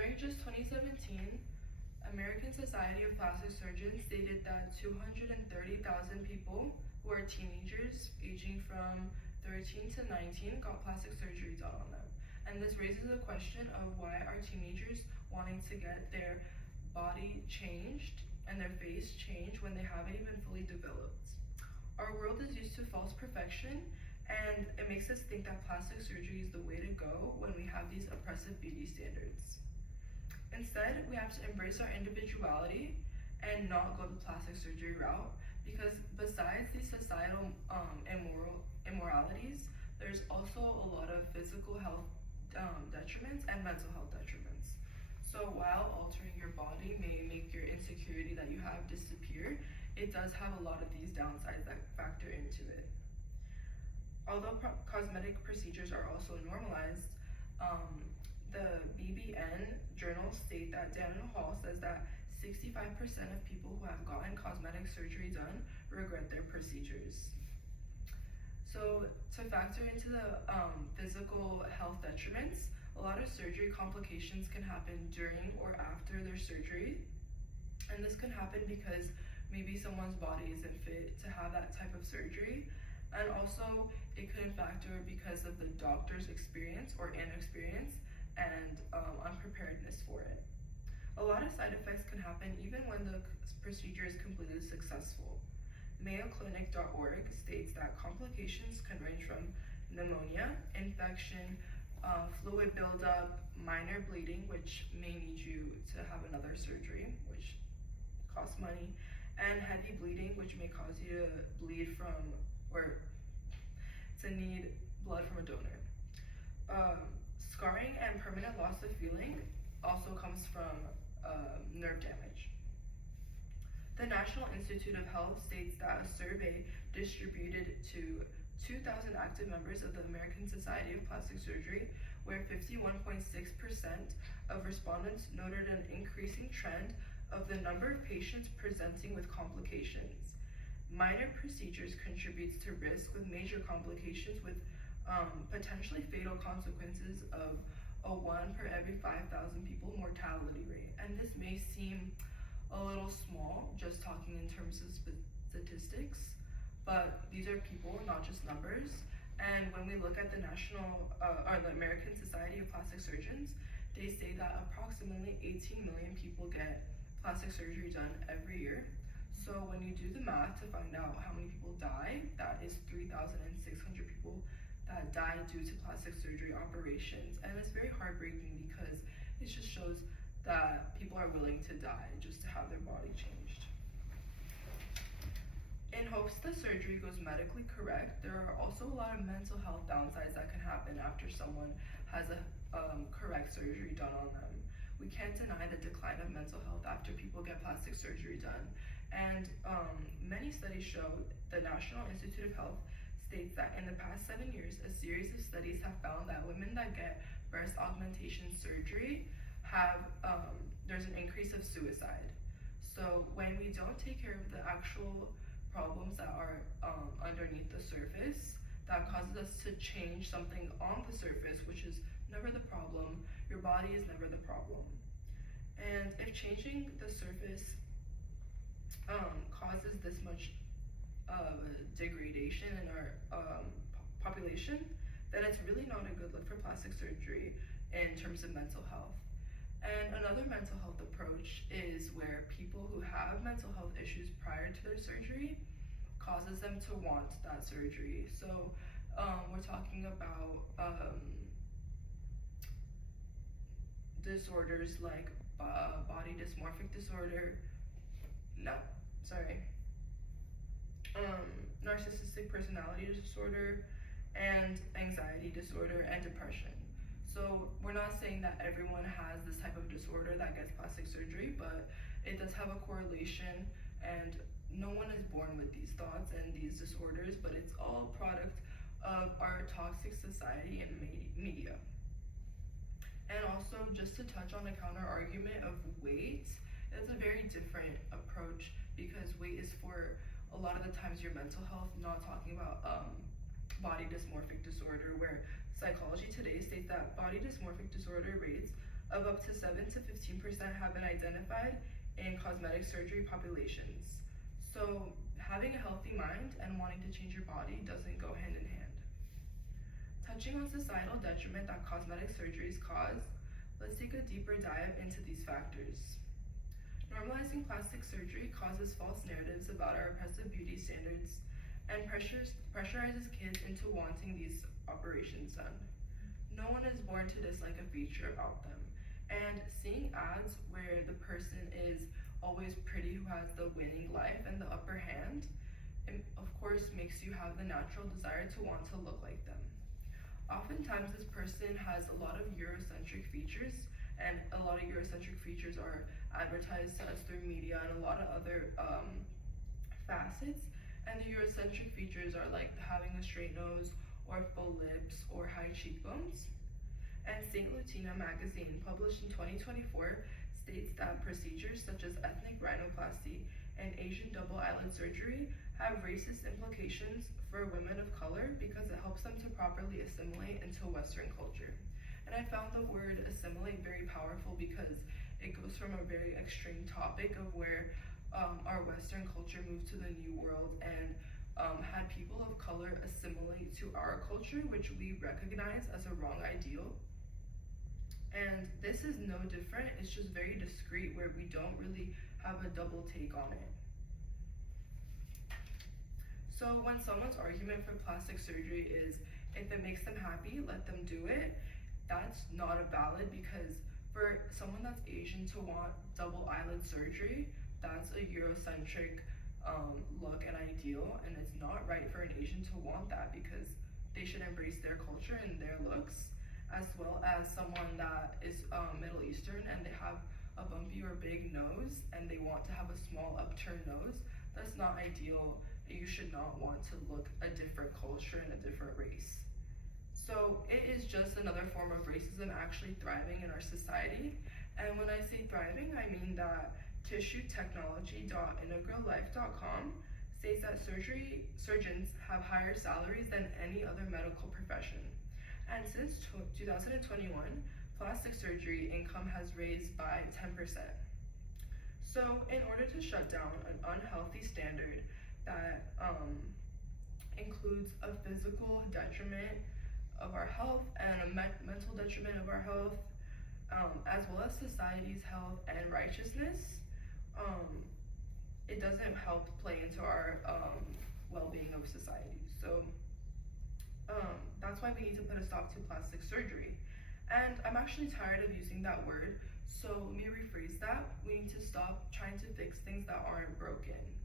During just 2017, American Society of Plastic Surgeons stated that 230,000 people who are teenagers aging from 13 to 19 got plastic surgery done on them. And this raises the question of why are teenagers wanting to get their body changed and their face changed when they haven't even fully developed. Our world is used to false perfection, and it makes us think that plastic surgery is the way to go when we have these oppressive beauty standards. Instead, we have to embrace our individuality and not go the plastic surgery route, because besides these societal immoralities, there's also a lot of physical health detriments and mental health detriments. So while altering your body may make your insecurity that you have disappear, it does have a lot of these downsides that factor into it. Although cosmetic procedures are also normalized, the BBN journal state that Daniel Hall says that 65% of people who have gotten cosmetic surgery done regret their procedures. So to factor into the physical health detriments, a lot of surgery complications can happen during or after their surgery. And this can happen because maybe someone's body isn't fit to have that type of surgery. And also it could factor because of the doctor's experience or inexperience and unpreparedness for it. A lot of side effects can happen even when the procedure is completely successful. MayoClinic.org states that complications can range from pneumonia, infection, fluid buildup, minor bleeding, which may need you to have another surgery, which costs money, and heavy bleeding, which may cause you to bleed from or to need blood from a donor. Scarring and permanent loss of feeling also comes from nerve damage. The National Institute of Health states that a survey distributed to 2,000 active members of the American Society of Plastic Surgery, where 51.6% of respondents noted an increasing trend of the number of patients presenting with complications. Minor procedures contributes to risk with major complications with potentially fatal consequences of a 1 per every 5,000 people mortality rate. And this may seem a little small, just talking in terms of statistics, but these are people, not just numbers. And when we look at the the American Society of Plastic Surgeons, they say that approximately 18 million people get plastic surgery done every year. So when you do the math to find out how many people die, that is 3,600 people that die due to plastic surgery operations. And it's very heartbreaking because it just shows that people are willing to die just to have their body changed. In hopes the surgery goes medically correct, there are also a lot of mental health downsides that can happen after someone has a correct surgery done on them. We can't deny the decline of mental health after people get plastic surgery done. And many studies show, the National Institute of Health states that in the past 7 years, a series of studies have found that women that get breast augmentation surgery have, there's an increase of suicide. So when we don't take care of the actual problems that are underneath the surface, that causes us to change something on the surface, which is never the problem. Your body is never the problem. And if changing the surface causes this much degradation in our population, then it's really not a good look for plastic surgery in terms of mental health. And another mental health approach is where people who have mental health issues prior to their surgery causes them to want that surgery. So we're talking about disorders like body dysmorphic disorder, narcissistic personality disorder, and anxiety disorder and depression. So we're not saying that everyone has this type of disorder that gets plastic surgery, but it does have a correlation, and no one is born with these thoughts and these disorders, but it's all a product of our toxic society and media. And also, just to touch on the counter argument of weight, it's a very different approach because weight is for a lot of the times your mental health, not talking about body dysmorphic disorder, where Psychology Today states that body dysmorphic disorder rates of up to 7 to 15% have been identified in cosmetic surgery populations. So having a healthy mind and wanting to change your body doesn't go hand in hand. Touching on societal detriment that cosmetic surgeries cause, let's take a deeper dive into these factors. Normalizing plastic surgery causes false narratives about our oppressive beauty standards and pressurizes kids into wanting these operations done. No one is born to dislike a feature about them, and seeing ads where the person is always pretty, who has the winning life and the upper hand, it of course makes you have the natural desire to want to look like them. Oftentimes this person has a lot of Eurocentric features, and a lot of Eurocentric features are advertised to us through media and a lot of other facets. And the Eurocentric features are like having a straight nose or full lips or high cheekbones. And St. Lutina magazine, published in 2024, states that procedures such as ethnic rhinoplasty and Asian double eyelid surgery have racist implications for women of color because it helps them to properly assimilate into Western culture. And I found the word assimilate very powerful because it goes from a very extreme topic of where our Western culture moved to the New World and had people of color assimilate to our culture, which we recognize as a wrong ideal. And this is no different, it's just very discreet where we don't really have a double take on it. So when someone's argument for plastic surgery is, if it makes them happy, let them do it, that's not a valid, because for someone that's Asian to want double eyelid surgery, that's a Eurocentric look and ideal, and it's not right for an Asian to want that because they should embrace their culture and their looks, as well as someone that is Middle Eastern and they have a bumpy or big nose and they want to have a small upturned nose. That's not ideal. You should not want to look a different culture and a different race. So it is just another form of racism actually thriving in our society. And when I say thriving, I mean that tissuetechnology.integrallife.com states that surgeons have higher salaries than any other medical profession. And since 2021, plastic surgery income has raised by 10%. So in order to shut down an unhealthy standard that includes a physical detriment of our health and a mental detriment of our health, as well as society's health and righteousness, it doesn't help play into our well-being of society. So that's why we need to put a stop to plastic surgery. And I'm actually tired of using that word, so let me rephrase that. We need to stop trying to fix things that aren't broken.